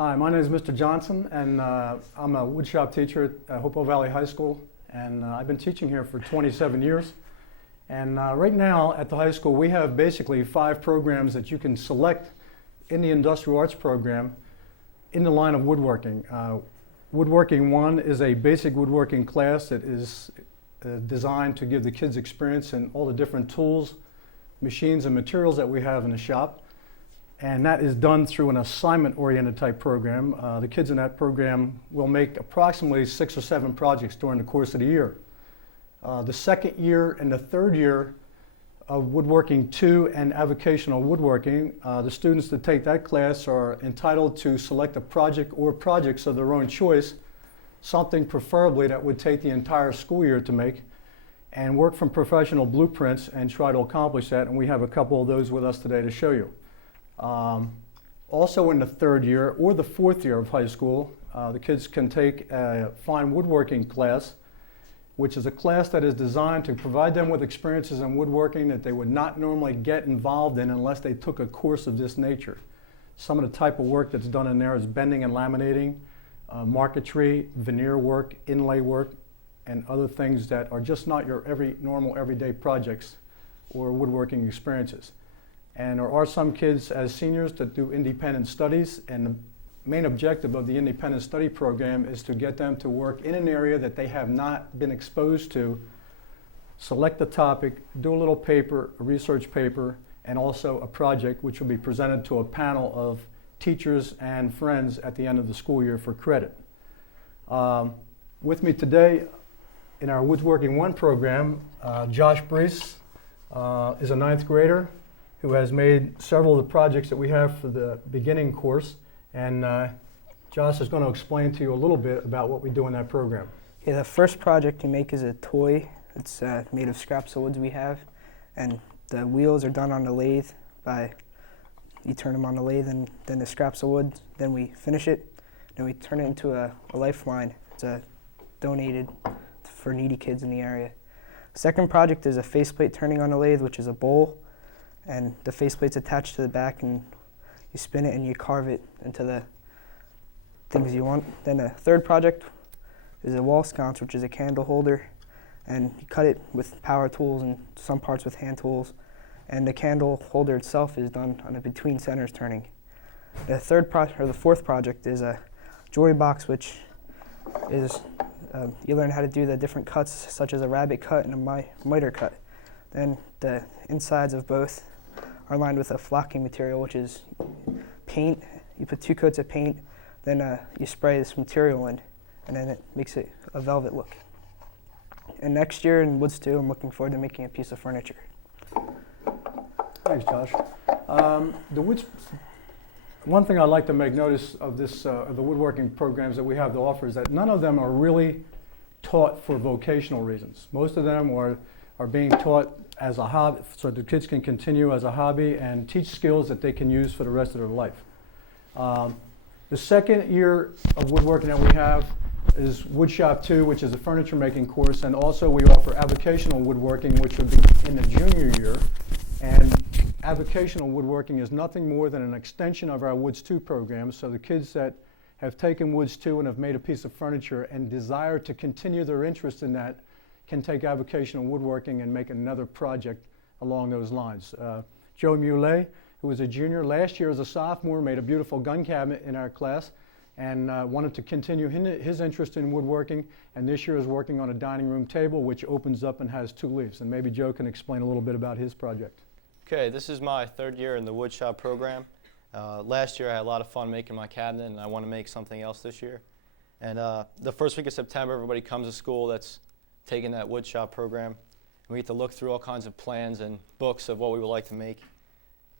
Hi, my name is Mr. Johnson, and I'm a woodshop teacher at Hopewell Valley High School, and I've been teaching here for 27 years. And right now at the high school, we have basically 5 programs that you can select in the Industrial Arts program in the line of woodworking. Woodworking 1 is a basic woodworking class that is designed to give the kids experience in all the different tools, machines, and materials that we have in the shop. And that is done through an assignment-oriented type program. The kids in that program will make approximately 6 or 7 projects during the course of the year. The second year and the third year of Woodworking 2 and Avocational Woodworking, the students that take that class are entitled to select a project or projects of their own choice, something preferably that would take the entire school year to make, and work from professional blueprints and try to accomplish that. And we have a couple of those with us today to show you. Also in the third year or the fourth year of high school, the kids can take a fine woodworking class, which is a class that is designed to provide them with experiences in woodworking that they would not normally get involved in unless they took a course of this nature. Some of the type of work that's done in there is bending and laminating, marquetry, veneer work, inlay work, and other things that are just not your normal everyday projects or woodworking experiences. And there are some kids as seniors that do independent studies, and the main objective of the independent study program is to get them to work in an area that they have not been exposed to, select the topic, do a little paper, a research paper, and also a project which will be presented to a panel of teachers and friends at the end of the school year for credit. With me today in our Woodworking 1 program, Josh Brees is a 9th grader who has made several of the projects that we have for the beginning course. And Josh is going to explain to you a little bit about what we do in that program. Yeah, the first project you make is a toy. It's made of scraps of woods we have. And the wheels are done on the lathe you turn them on the lathe, and then the scraps of wood, then we finish it. Then we turn it into a lifeline. It's donated for needy kids in the area. Second project is a faceplate turning on the lathe, which is a bowl. And the faceplate's attached to the back, and you spin it and you carve it into the things you want. Then a third project is a wall sconce, which is a candle holder, and you cut it with power tools and some parts with hand tools. And the candle holder itself is done on a between centers turning. The fourth project is a Jory Box, which is you learn how to do the different cuts, such as a rabbet cut and a miter cut. Then the insides of both are lined with a flocking material, which is paint. You put 2 coats of paint, then you spray this material in, and then it makes it a velvet look. And next year in Woods 2, I'm looking forward to making a piece of furniture. Thanks, Josh. One thing I'd like to make notice of this, of the woodworking programs that we have to offer, is that none of them are really taught for vocational reasons. Most of them are being taught as a hobby, so the kids can continue as a hobby and teach skills that they can use for the rest of their life. The second year of woodworking that we have is Woodshop 2, which is a furniture making course, and also we offer avocational woodworking, which would be in the junior year. And avocational woodworking is nothing more than an extension of our Woods 2 program, so the kids that have taken Woods 2 and have made a piece of furniture and desire to continue their interest in that can take avocational woodworking and make another project along those lines. Joe Muley, who was a junior last year as a sophomore, made a beautiful gun cabinet in our class and wanted to continue his interest in woodworking, and this year is working on a dining room table which opens up and has 2 leaves. And maybe Joe can explain a little bit about his project. Okay, this is my 3rd year in the woodshop program. Last year I had a lot of fun making my cabinet, and I want to make something else this year. And the first week of September, everybody comes to school that's taking that woodshop program. And we get to look through all kinds of plans and books of what we would like to make.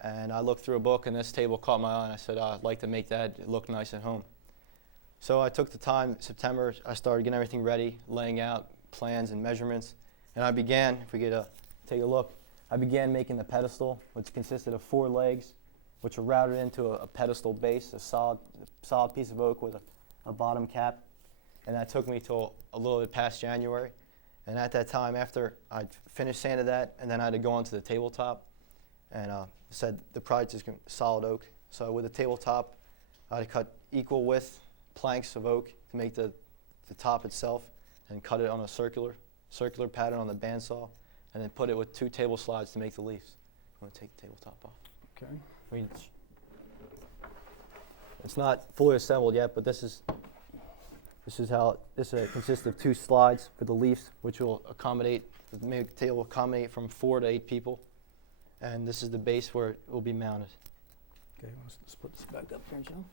And I looked through a book, and this table caught my eye, and I said, I'd like to make that. It looked nice at home. So I took the time in September. I started getting everything ready, laying out plans and measurements. And I began, if we get to take a look, I began making the pedestal, which consisted of 4 legs, which were routed into a pedestal base, a solid piece of oak with a bottom cap. And that took me till a little bit past January. And at that time, after I'd finished sanding that, and then I had to go onto the tabletop, and said the project is solid oak. So with the tabletop, to cut equal width planks of oak to make the top itself, and cut it on a circular pattern on the bandsaw, and then put it with 2 table slides to make the leaves. I'm going to take the tabletop off. Okay. I mean, it's not fully assembled yet, but this is how this consists of 2 slides for the leaves, which will accommodate, make the table accommodate from 4 to 8 people, and this is the base where it will be mounted. Okay, let's put this back up here, Joe.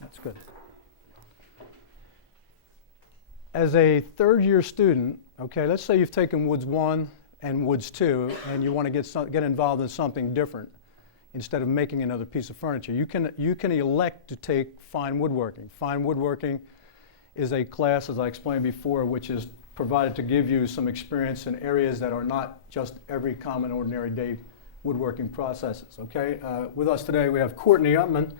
That's good. As a third-year student, okay, let's say you've taken Woods 1 and Woods 2, and you want to get involved in something different instead of making another piece of furniture. You can elect to take Fine Woodworking. Fine Woodworking is a class, as I explained before, which is provided to give you some experience in areas that are not just every common, ordinary day woodworking processes, okay? With us today, we have Courtney Upman,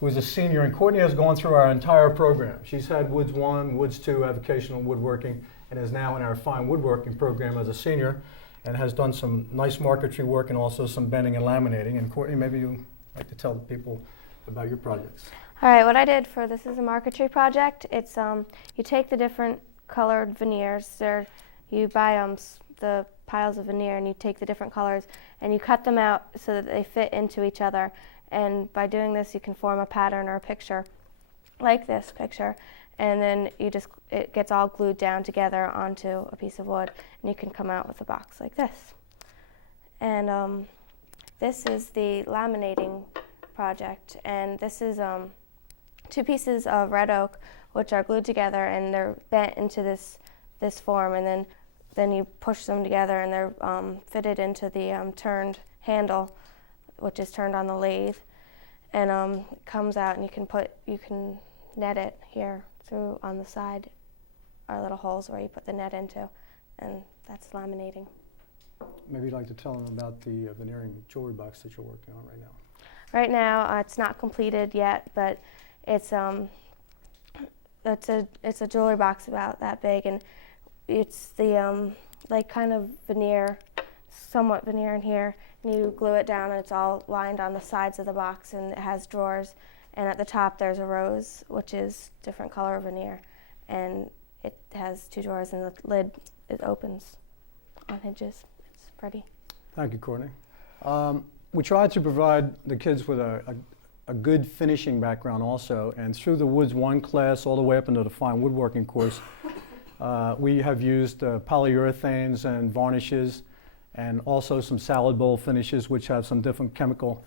who is a senior, and Courtney has gone through our entire program. She's had Woods 1, Woods 2, Avocational Woodworking, and is now in our Fine Woodworking program as a senior, and has done some nice marquetry work and also some bending and laminating. And Courtney, maybe you'd like to tell the people about your projects. All right, what I did for this is a marquetry project. It's you take the different colored veneers. You buy the piles of veneer, and you take the different colors and you cut them out so that they fit into each other. And by doing this, you can form a pattern or a picture, like this picture. And then it gets all glued down together onto a piece of wood, and you can come out with a box like this. And this is the laminating project, and this is 2 pieces of red oak which are glued together, and they're bent into this form, and then you push them together, and they're fitted into the turned handle, which is turned on the lathe, and it comes out, and you can net it here through on the side are little holes where you put the net into, and that's laminating. Maybe you'd like to tell them about the Veneering Jewelry Box that you're working on right now. Right now, it's not completed yet, but it's a jewelry box about that big, and it's the like kind of veneer, somewhat veneer in here, and you glue it down, and it's all lined on the sides of the box, and it has drawers, and at the top there's a rose, which is different color veneer, and it has 2 drawers, and the lid, it opens on hinges. It's pretty. Thank you, Courtney. We tried to provide the kids with a good finishing background also, and through the Woods 1 class all the way up into the Fine Woodworking course, we have used polyurethanes and varnishes, and also some salad bowl finishes which have some different chemical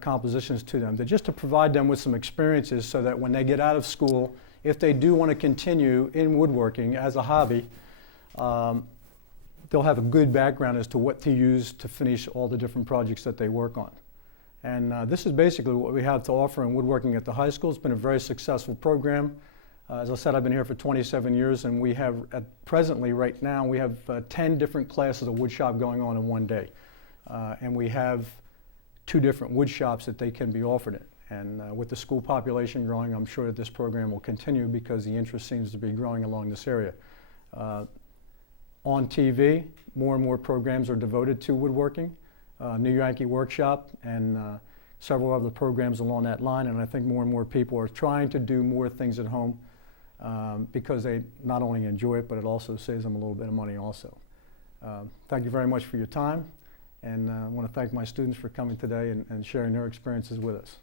compositions to them, just to provide them with some experiences so that when they get out of school, if they do want to continue in woodworking as a hobby, they'll have a good background as to what to use to finish all the different projects that they work on. And this is basically what we have to offer in woodworking at the high school. It's been a very successful program. As I said, I've been here for 27 years, and we have, presently, right now, we have 10 different classes of woodshop going on in one day. And we have 2 different wood shops that they can be offered in. And with the school population growing, I'm sure that this program will continue because the interest seems to be growing along this area. On TV, more and more programs are devoted to woodworking. New Yankee Workshop and several other programs along that line, and I think more and more people are trying to do more things at home because they not only enjoy it, but it also saves them a little bit of money also. Thank you very much for your time, and I want to thank my students for coming today and sharing their experiences with us.